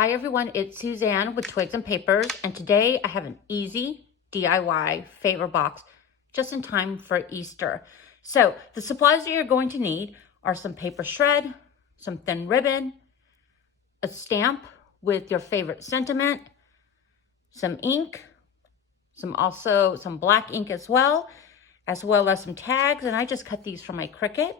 Hi everyone, it's Suzanne with Twigs and Papers, and today I have an easy DIY favor box just in time for Easter. So the supplies that you're going to need are some paper shred, some thin ribbon, a stamp with your favorite sentiment, some ink, also some black ink as well as some tags, and I just cut these from my Cricut.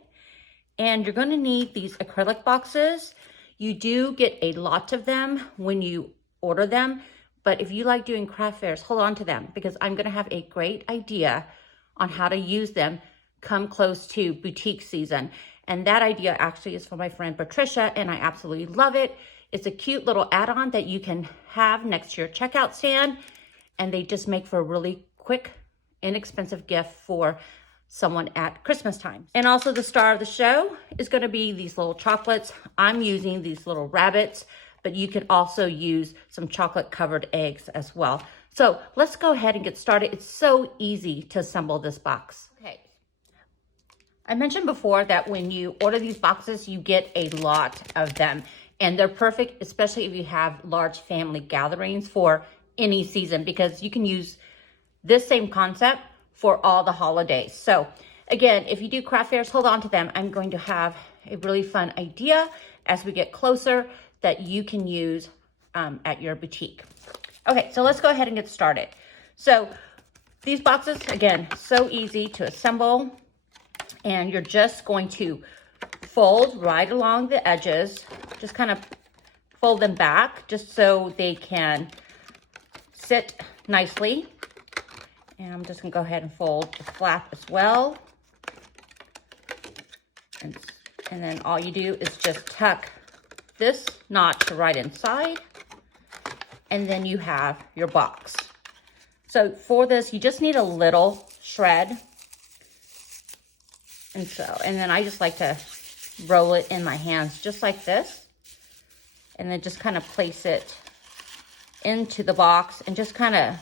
And you're going to need these acrylic boxes. You do get a lot of them when you order them, but if you like doing craft fairs, hold on to them because I'm going to have a great idea on how to use them come close to boutique season. And that idea actually is from my friend Patricia, and I absolutely love it. It's a cute little add-on that you can have next to your checkout stand, and they just make for a really quick, inexpensive gift for someone at Christmas time. And also the star of the show is going to be these little chocolates. I'm using these little rabbits, but you can also use some chocolate covered eggs as well. So let's go ahead and get started. It's so easy to assemble this box. Okay. I mentioned before that when you order these boxes, you get a lot of them, and they're perfect, especially if you have large family gatherings for any season, because you can use this same concept for all the holidays. So again, if you do craft fairs, hold on to them. I'm going to have a really fun idea as we get closer that you can use at your boutique. Okay, so let's go ahead and get started. So these boxes, again, so easy to assemble, and you're just going to fold right along the edges, just kind of fold them back just so they can sit nicely. And I'm just gonna go ahead and fold the flap as well. And then all you do is just tuck this notch right inside, and then you have your box. So for this, you just need a little shred. And then I just like to roll it in my hands just like this, and then just kind of place it into the box and just kind of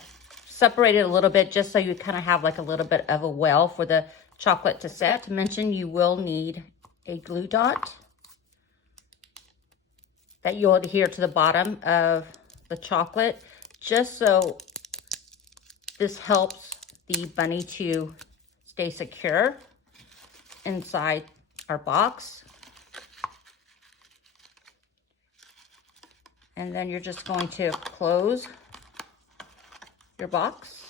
separate it a little bit just so you kind of have like a little bit of a well for the chocolate to set. To mention, you will need a glue dot that you'll adhere to the bottom of the chocolate, just so this helps the bunny to stay secure inside our box. And then you're just going to close your box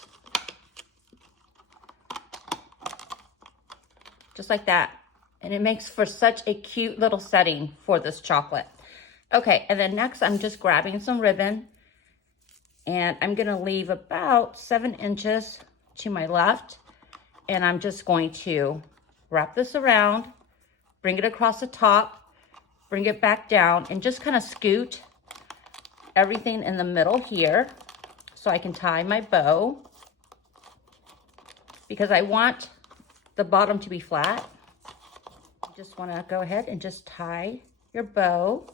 just like that, and it makes for such a cute little setting for this chocolate. Okay, and then next I'm just grabbing some ribbon, and I'm gonna leave about 7 inches to my left, and I'm just going to wrap this around, bring it across the top, bring it back down, and just kind of scoot everything in the middle here so I can tie my bow, because I want the bottom to be flat. You just want to go ahead and just tie your bow.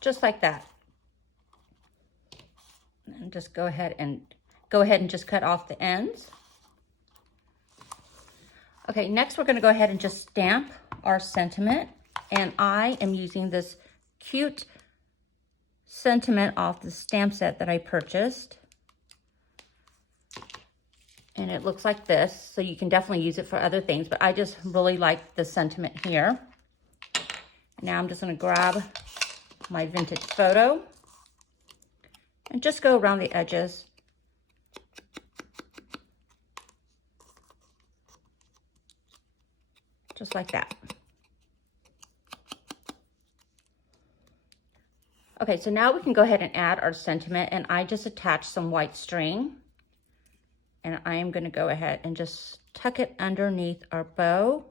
Just like that. And just go ahead and just cut off the ends. Okay, next we're going to go ahead and just stamp our sentiment, and I am using this cute sentiment off the stamp set that I purchased, and it looks like this, so you can definitely use it for other things, but I just really like the sentiment here. Now I'm just going to grab my vintage photo and just go around the edges. Just like that. Okay, so now we can go ahead and add our sentiment, and I just attached some white string, and I am going to go ahead and just tuck it underneath our bow.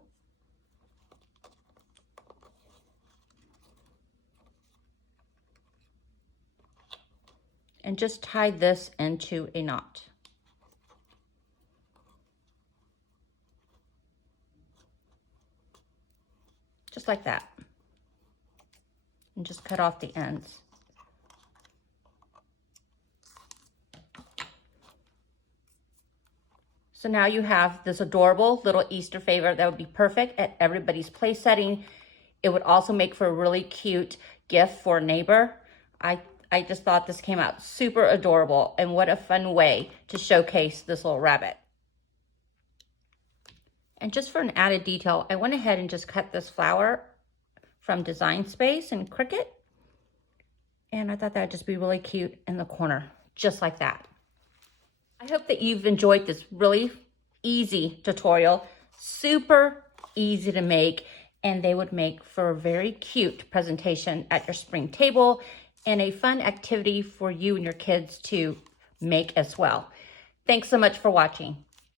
And just tie this into a knot. Just like that. And just cut off the ends. So now you have this adorable little Easter favor that would be perfect at everybody's place setting. It would also make for a really cute gift for a neighbor. I just thought this came out super adorable, and what a fun way to showcase this little rabbit. And just for an added detail, I went ahead and just cut this flower from Design Space and Cricut. And I thought that would just be really cute in the corner, just like that. I hope that you've enjoyed this really easy tutorial, super easy to make, and they would make for a very cute presentation at your spring table and a fun activity for you and your kids to make as well. Thanks so much for watching.